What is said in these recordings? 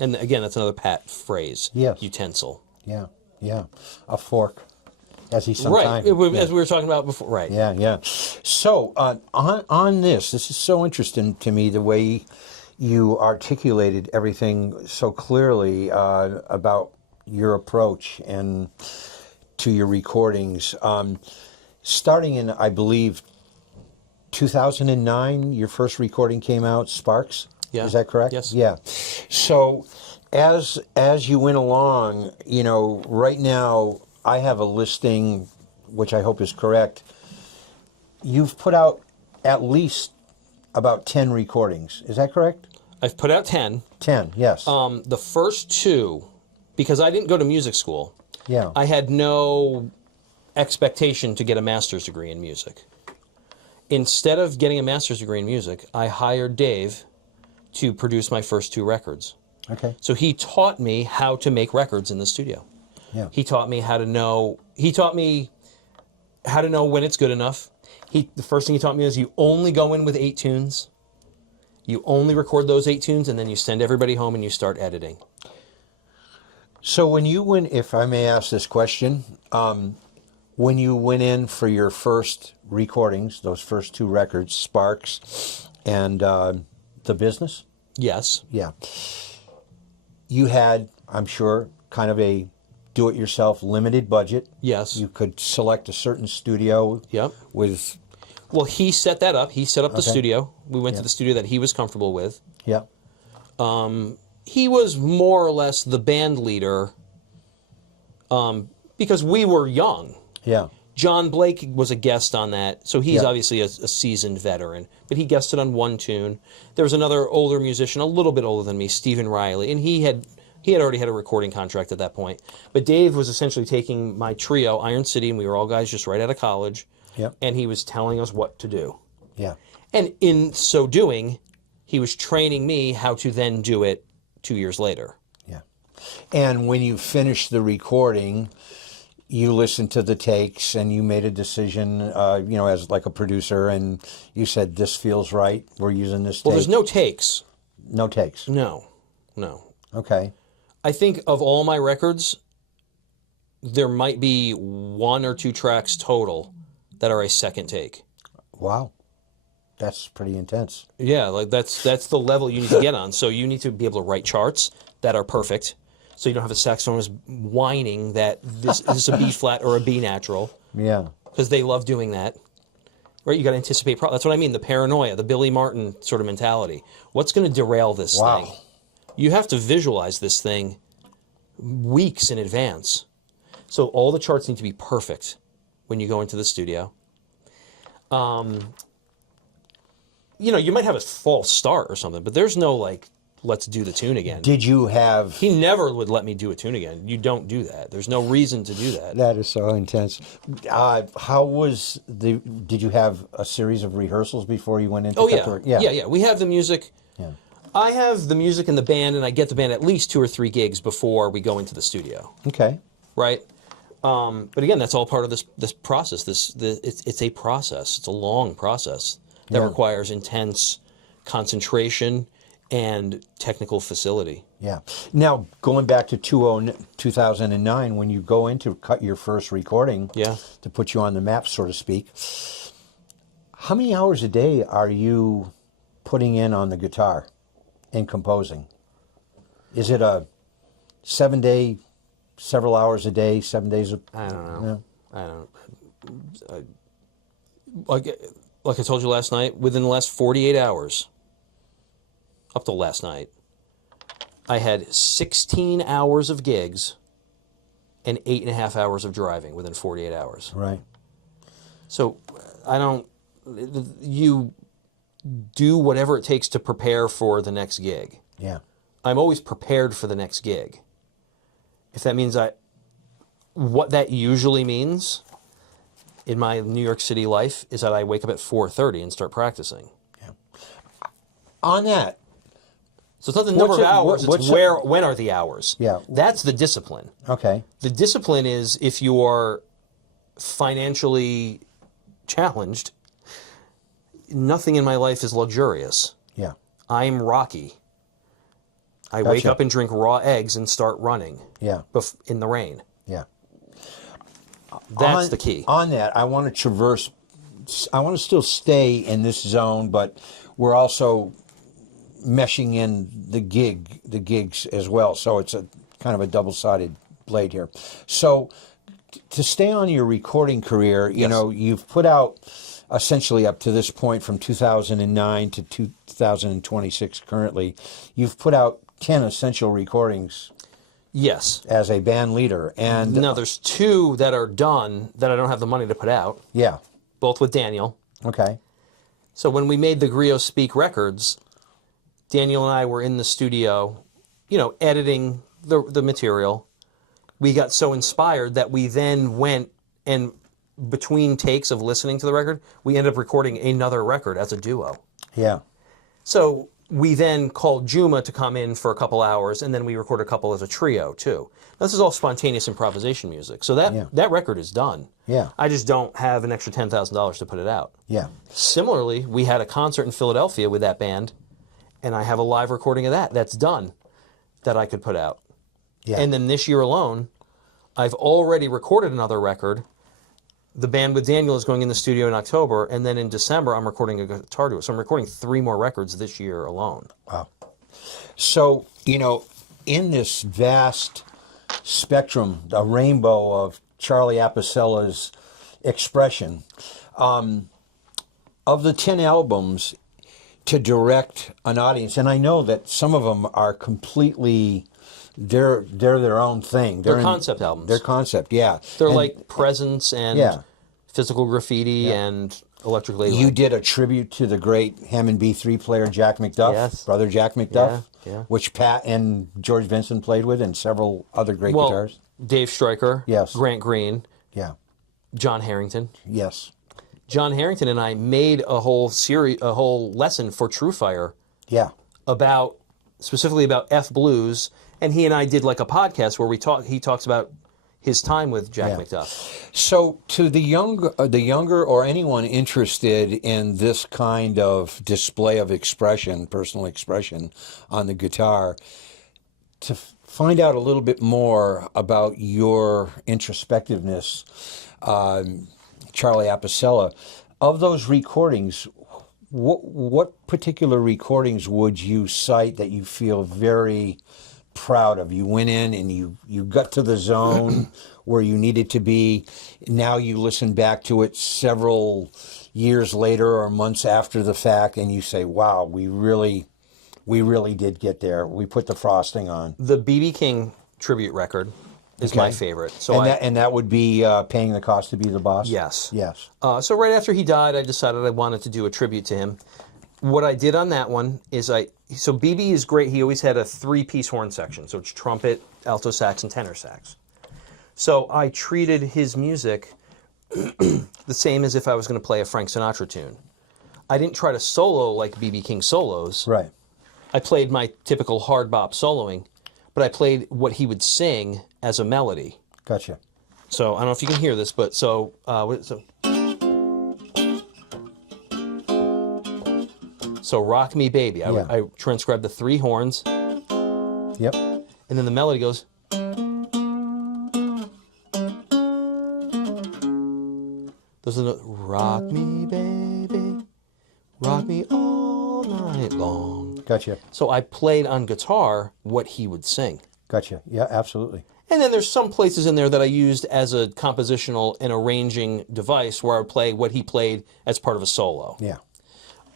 And again, that's another Pat phrase. Yes. Utensil. Yeah, yeah. A fork, as he Right, sometimes... as we were talking about before. Right. Yeah, yeah. So, on this is so interesting to me, the way you articulated everything so clearly about your approach and to your recordings. Starting in, I believe, 2009, your first recording came out, Sparks? Yeah. Is that correct? Yes. Yeah. So, as you went along, you know, right now, I have a listing, which I hope is correct. You've put out at least about 10 recordings. Is that correct? I've put out 10. 10, yes. The first two, because I didn't go to music school, Yeah. I had no expectation to get a master's degree in music. Instead of getting a master's degree in music, I hired Dave to produce my first two records. Okay. So he taught me how to make records in the studio. Yeah. He taught me how to know. He taught me how to know when it's good enough. The first thing he taught me is you only go in with 8 tunes. You only record those 8 tunes, and then you send everybody home and you start editing. So when you went, if I may ask this question, when you went in for your first recordings, those first 2 records, Sparks and The Business? Yes. Yeah. You had, I'm sure, kind of a do-it-yourself limited budget. Yes. You could select a certain studio. Yep. With... Well, he set that up. He set up the Okay. studio. We went to the studio that he was comfortable with. Yeah. He was more or less the band leader because we were young. Yeah. John Blake was a guest on that, so he's Yeah. obviously a seasoned veteran. But he guested on one tune. There was another older musician, a little bit older than me, Stephen Riley, and he had already had a recording contract at that point. But Dave was essentially taking my trio, Iron City, and we were all guys just right out of college, Yep. and he was telling us what to do. Yeah. And in so doing, he was training me how to then do it 2 years later. Yeah. And when you finished the recording, you listened to the takes and you made a decision, you know, as like a producer, and you said, this feels right, we're using this take. Well, there's no takes. No takes. No. Okay. I think of all my records, there might be 1 or 2 tracks total that are a second take. Wow. That's pretty intense. Yeah, like that's the level you need to get on. So you need to be able to write charts that are perfect. So you don't have a saxophonist whining that this is a B flat or a B natural. Yeah. Because they love doing that. Right? You got to anticipate. That's what I mean. The paranoia, the Billy Martin sort of mentality. What's going to derail this Wow. thing? You have to visualize this thing weeks in advance. So all the charts need to be perfect when you go into the studio. You know, you might have a false start or something, but there's no like, let's do the tune again. Did you have... He never would let me do a tune again. You don't do that. There's no reason to do that. That is so intense. How was the... Did you have a series of rehearsals before you went into... Oh, yeah. Yeah. We have the music. Yeah. I have the music and the band, and I get the band at least 2 or 3 gigs before we go into the studio. Okay. Right? But again, that's all part of this process. It's a process. It's a long process that requires intense concentration and technical facility. Yeah. Now, going back to 2009, when you go in to cut your first recording, to put you on the map, so to speak, how many hours a day are you putting in on the guitar and composing? Is it a 7-day, several hours a day, 7 days? I don't know. Yeah. I don't. Like I told you last night, within the last 48 hours, up to last night, I had 16 hours of gigs and 8.5 hours of driving within 48 hours. Right. So you do whatever it takes to prepare for the next gig. Yeah. I'm always prepared for the next gig. If that means what that usually means in my New York City life is that I wake up at 4:30 and start practicing. Yeah. On that. So it's not the number of hours, it's when are the hours. Yeah. That's the discipline. Okay. The discipline is if you are financially challenged, nothing in my life is luxurious. Yeah. I'm Rocky. I wake up and drink raw eggs and start running. Yeah. In the rain. Yeah. That's the key. On that, I want to still stay in this zone, but we're also meshing in the gigs as well. So it's a kind of a double-sided blade here. So to stay on your recording career, you know, you've put out essentially up to this point from 2009 to 2026 currently, you've put out 10 essential recordings. Yes. As a band leader. And now there's 2 that are done that I don't have the money to put out. Yeah. Both with Daniel. Okay. So when we made the Griot Speak records, Daniel and I were in the studio, you know, editing the material. We got so inspired that we then went and between takes of listening to the record, we ended up recording another record as a duo. Yeah. So we then called Juma to come in for a couple hours, and then we recorded a couple as a trio, too. This is all spontaneous improvisation music. So that record is done. Yeah. I just don't have an extra $10,000 to put it out. Yeah. Similarly, we had a concert in Philadelphia with that band, and I have a live recording of that's done, that I could put out. Yeah. And then this year alone, I've already recorded another record. The band with Daniel is going in the studio in October, and then in December, I'm recording a guitar duo. So I'm recording 3 more records this year alone. Wow. So, you know, in this vast spectrum, a rainbow of Charlie Apicella's expression, of the 10 albums, to direct an audience, and I know that some of them are completely... They're their own thing. They're concept albums. They're concept, yeah. They're like Presence and Physical Graffiti and Electric Ladyland. You did a tribute to the great Hammond B3 player Jack McDuff, brother Jack McDuff, which Pat and George Vincent played with, and several other great guitarists. Dave Stryker, Grant Green, John Harrington. Yes. John Harrington and I made a whole lesson for True Fire. Yeah. Specifically about F blues. And he and I did like a podcast where he talks about his time with Jack McDuff. So to the younger or anyone interested in this kind of display of expression, personal expression on the guitar, to find out a little bit more about your introspectiveness, Charlie Apicella, of those recordings, what particular recordings would you cite that you feel very proud of? You went in and you got to the zone where you needed to be. Now you listen back to it several years later or months after the fact, and you say, "Wow, we really did get there. We put the frosting on." The B.B. King tribute record is my favorite. So that would be Paying the Cost to Be the Boss. Yes. Yes. So right after he died, I decided I wanted to do a tribute to him. What I did on that one is so BB is great. He always had a 3-piece horn section. So it's trumpet, alto sax, and tenor sax. So I treated his music the same as if I was going to play a Frank Sinatra tune. I didn't try to solo like BB King solos. Right. I played my typical hard bop soloing, but I played what he would sing as a melody. Gotcha. So I don't know if you can hear this, but so Rock Me Baby. I transcribed the 3 horns. Yep. And then the melody goes. Those are the Rock Me Baby, rock me all night long. Gotcha. So I played on guitar what he would sing. Gotcha. Yeah, absolutely. And then there's some places in there that I used as a compositional and arranging device where I would play what he played as part of a solo. Yeah.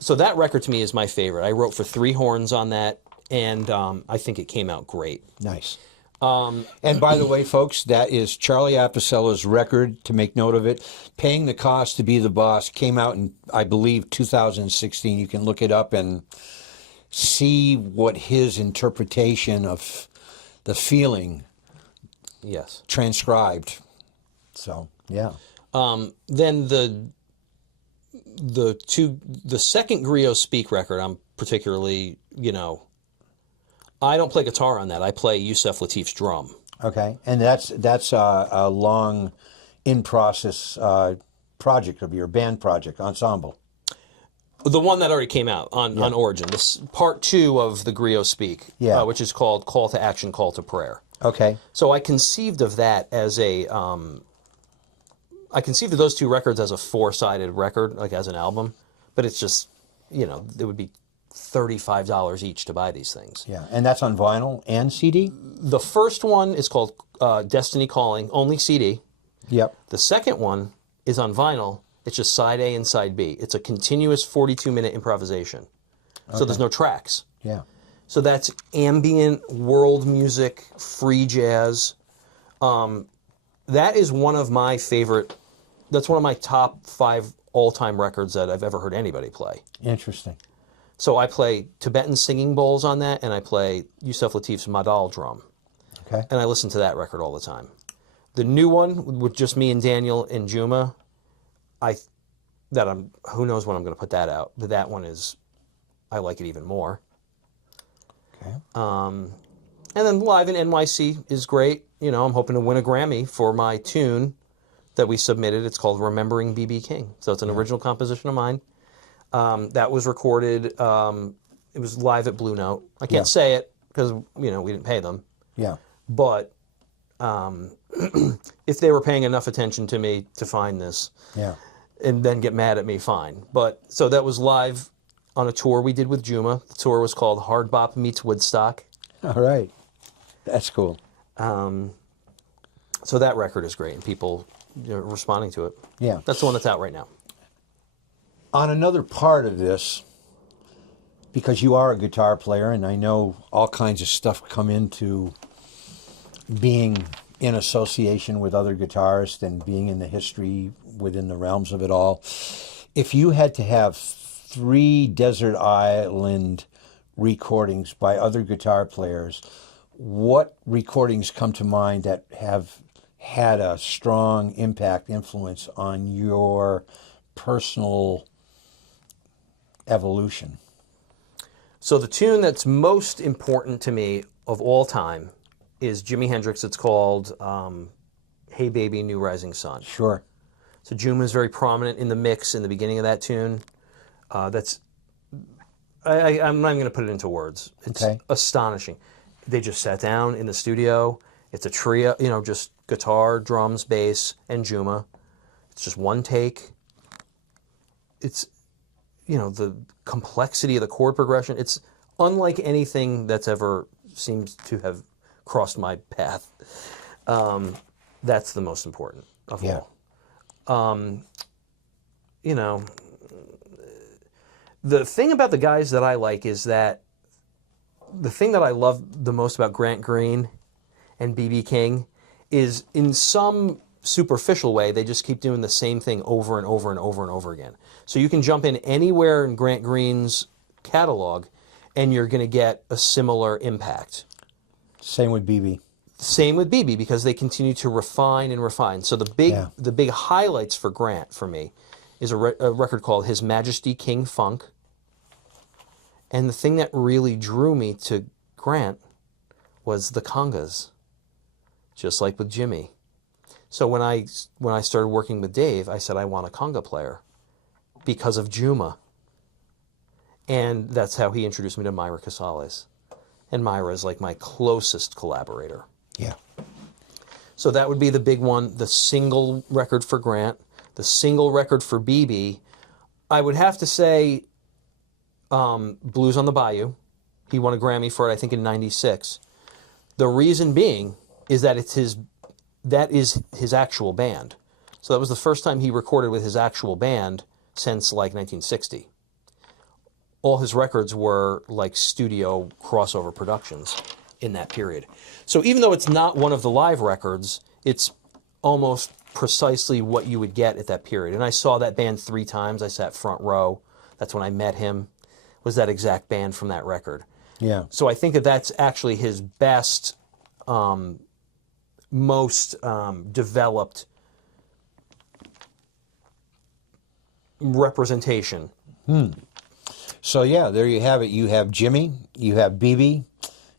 So that record to me is my favorite. I wrote for 3 horns on that, and I think it came out great. Nice. And by the way, folks, that is Charlie Apicella's record, to make note of it. Paying the Cost to Be the Boss came out in, I believe, 2016. You can look it up and see what his interpretation of the feeling transcribed. So, yeah. Then the second Griot Speak record, I'm particularly, I don't play guitar on that. I play Yusef Lateef's drum. Okay, and that's a long in-process project of your band project, ensemble. The one that already came out on Origin. This part 2 of the Griot Speak, which is called Call to Action, Call to Prayer. Okay. So I conceived of that as a... I conceived of those 2 records as a 4-sided record, like as an album. But it's just, it would be $35 each to buy these things. Yeah, and that's on vinyl and CD? The first one is called Destiny Calling, only CD. Yep. The second one is on vinyl. It's just side A and side B. It's a continuous 42-minute improvisation. So there's no tracks. Yeah. So that's ambient, world music, free jazz. That is one of my favorite, that's one of my top 5 all-time records that I've ever heard anybody play. Interesting. So I play Tibetan singing bowls on that, and I play Yusef Lateef's Madal drum. Okay. And I listen to that record all the time. The new one, with just me and Daniel and Juma, who knows when I'm going to put that out, but that one is, I like it even more. Okay. And then Live in NYC is great. I'm hoping to win a Grammy for my tune that we submitted. It's called Remembering B.B. King. So it's an original composition of mine. That was recorded, it was live at Blue Note. I can't say it because, we didn't pay them. Yeah. But if they were paying enough attention to me to find this and then get mad at me, fine. But so that was live on a tour we did with Juma. The tour was called Hard Bop Meets Woodstock. All right. That's cool. So that record is great, and people are responding to it. Yeah. That's the one that's out right now. On another part of this, because you are a guitar player, and I know all kinds of stuff come into being in association with other guitarists and being in the history within the realms of it all. If you had to have 3 desert island recordings by other guitar players, what recordings come to mind that have had a strong impact, influence on your personal evolution? So the tune that's most important to me of all time is Jimi Hendrix. It's called Hey Baby, New Rising Sun. Sure. So Juma is very prominent in the mix in the beginning of that tune. I'm not even going to put it into words. It's astonishing. They just sat down in the studio. It's a trio, just guitar, drums, bass, and Juma. It's just one take. It's, the complexity of the chord progression. It's unlike anything that's ever seems to have crossed my path. That's the most important of all. The thing about the guys that I like is that the thing that I love the most about Grant Green and B.B. King is, in some superficial way, they just keep doing the same thing over and over and over and over again. So you can jump in anywhere in Grant Green's catalog and you're going to get a similar impact. Same with B.B. Same with B.B. because they continue to refine and refine. So the big highlights for Grant, for me, is a record called His Majesty King Funk. And the thing that really drew me to Grant was the congas, just like with Jimmy. So when I started working with Dave, I said I want a conga player because of Juma. And that's how he introduced me to Myra Casales. And Myra is like my closest collaborator. Yeah. So that would be the big one, the single record for Grant, the single record for BB. I would have to say Blues on the Bayou. He won a Grammy for it, I think, in '96. The reason being is that that is his actual band. So that was the first time he recorded with his actual band since like 1960. All his records were like studio crossover productions in that period. So even though it's not one of the live records, it's almost precisely what you would get at that period. And I saw that band 3 times. I sat front row. That's when I met him, was that exact band from that record. Yeah. So I think that that's actually his best, most developed representation. So yeah, there you have it. You have Jimmy, you have BB,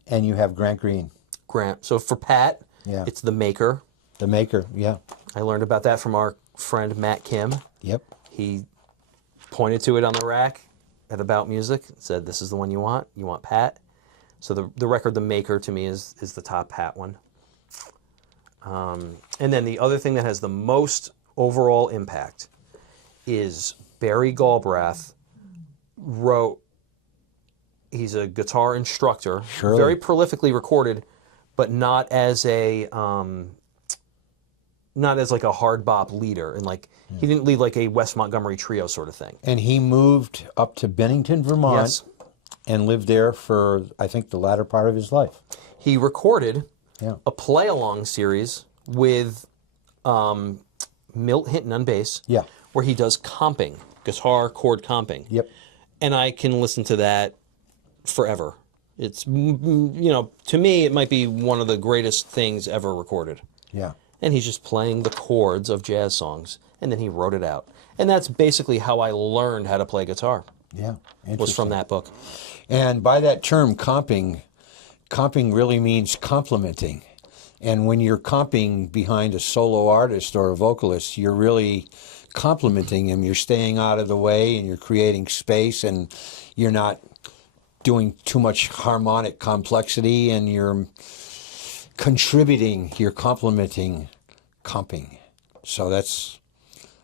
and you have Grant Green. Grant. So for Pat, it's The Maker. The Maker, yeah. I learned about that from our friend Matt Kim. Yep. He pointed to it on the rack. at About Music, said, this is the one you want. You want Pat. So the record, The Maker, to me is the top Pat one. And then the other thing that has the most overall impact is Barry Galbraith wrote, he's a guitar instructor, Surely. very prolifically recorded, but not as like a hard bop leader, and like he didn't lead like a Wes Montgomery Trio sort of thing. And he moved up to Bennington, Vermont, Yes. and lived there for, I think, the latter part of his life. He recorded Yeah. a play-along series with Milt Hinton on bass, Yeah. where he does comping, guitar chord comping. Yep. And I can listen to that forever. It's, to me, it might be one of the greatest things ever recorded. Yeah. And he's just playing the chords of jazz songs, and then he wrote it out. And that's basically how I learned how to play guitar, Yeah. was from that book. And by that term, comping really means complimenting. And when you're comping behind a solo artist or a vocalist, you're really complimenting him. You're staying out of the way, and you're creating space, and you're not doing too much harmonic complexity, and you're contributing, you're complimenting comping. So that's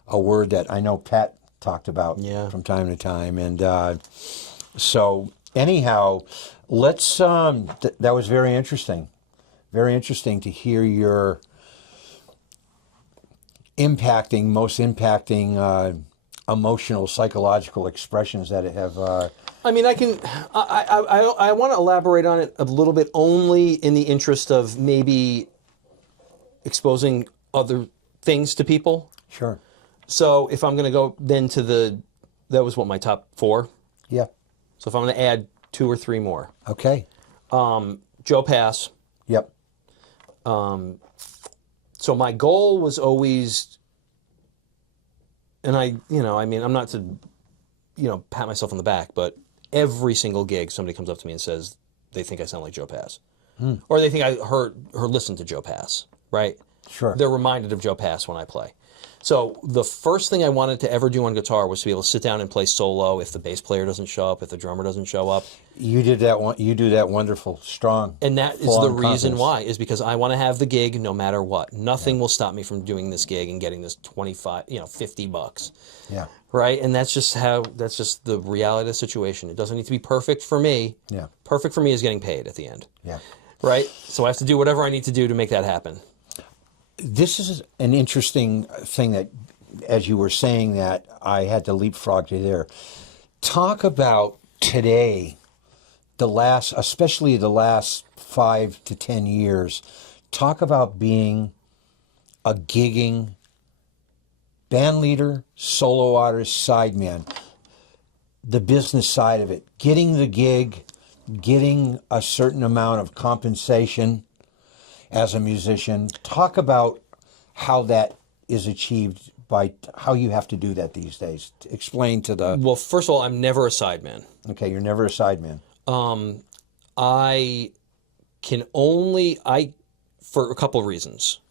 a word that I know Pat talked about from time to time. And so anyhow, let's, that was very interesting. Very interesting to hear your most impacting emotional, psychological expressions that have. I mean, I want to elaborate on it a little bit, only in the interest of maybe exposing other things to people. Sure. So if I'm going to go then to that was what, my top 4? Yeah. So if I'm going to add 2 or 3 more. Okay. Joe Pass. Yep. So my goal was always, and I'm not to, pat myself on the back, but every single gig somebody comes up to me and says they think I sound like Joe Pass. Or they think I listened to Joe Pass, right? Sure. They're reminded of Joe Pass when I play. So the first thing I wanted to ever do on guitar was to be able to sit down and play solo if the bass player doesn't show up, if the drummer doesn't show up. You did that one. You do that wonderful, strong. And that is the reason why, is because I want to have the gig no matter what. Nothing will stop me from doing this gig and getting this $50. Yeah. Right? And that's just the reality of the situation. It doesn't need to be perfect for me. Yeah. Perfect for me is getting paid at the end. Yeah. Right? So I have to do whatever I need to do to make that happen. This is an interesting thing that, as you were saying that, I had to leapfrog to there. Talk about today, especially the last 5 to 10 years, talk about being a gigging band leader, solo artist, sideman, the business side of it, getting the gig, getting a certain amount of compensation as a musician. Talk about how that is achieved, by how you have to do that these days. Explain to the... Well, first of all, I'm never a sideman. Okay, you're never a sideman. I can only, for a couple of reasons.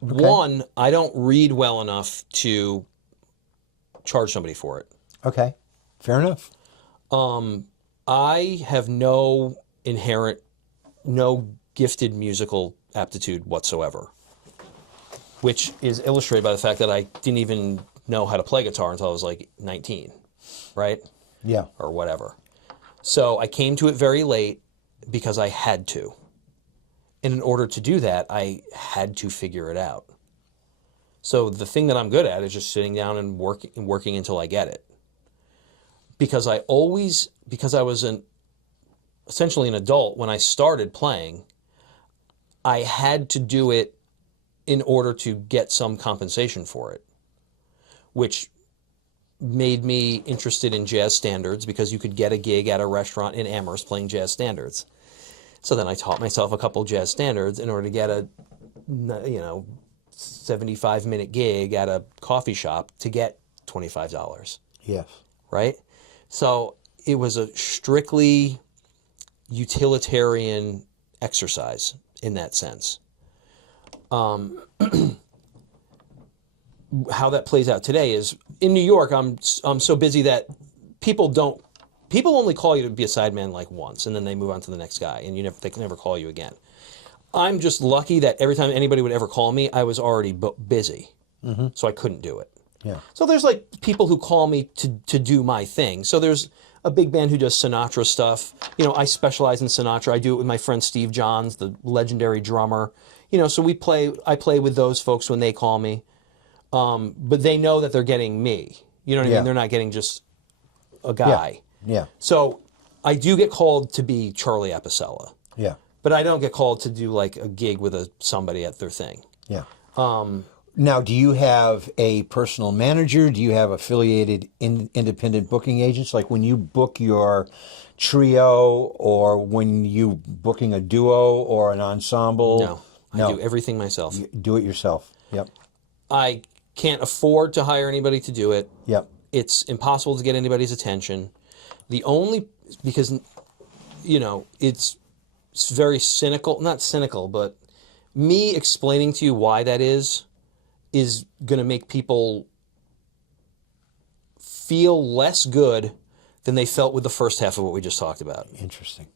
Okay. One, I don't read well enough to charge somebody for it. Okay, fair enough. I have no gifted musical aptitude whatsoever, which is illustrated by the fact that I didn't even know how to play guitar until I was like 19, right? Yeah. Or whatever. So I came to it very late because I had to. And in order to do that, I had to figure it out. So the thing that I'm good at is just sitting down and working until I get it. Because I was essentially an adult when I started playing, I had to do it in order to get some compensation for it, which made me interested in jazz standards, because you could get a gig at a restaurant in Amherst playing jazz standards. So then I taught myself a couple jazz standards in order to get a 75-minute gig at a coffee shop to get $25. Yes. Right? So it was a strictly utilitarian exercise in that sense. How that plays out today is, in New York, I'm so busy that people don't people only call you to be a sideman like once, and then they move on to the next guy, and they can never call you again. I'm just lucky that every time anybody would ever call me, I was already busy, so I couldn't do it. Yeah. So there's like people who call me to do my thing. So there's a big band who does Sinatra stuff. You know, I specialize in Sinatra. I do it with my friend Steve Johns, the legendary drummer. You know, so I play with those folks when they call me. But they know that they're getting me. You know what I mean? They're not getting just a guy. Yeah. So I do get called to be Charlie Apicella. Yeah. But I don't get called to do like a gig with somebody at their thing. Yeah. Now, do you have a personal manager? Do you have affiliated independent booking agents? Like when you book your trio, or when you booking a duo or an ensemble? No. I do everything myself. You do it yourself. Yep. I can't afford to hire anybody to do it. Yep. It's impossible to get anybody's attention. Because, you know, it's very cynical, not cynical, but me explaining to you why that is going to make people feel less good than they felt with the first half of what we just talked about. Interesting.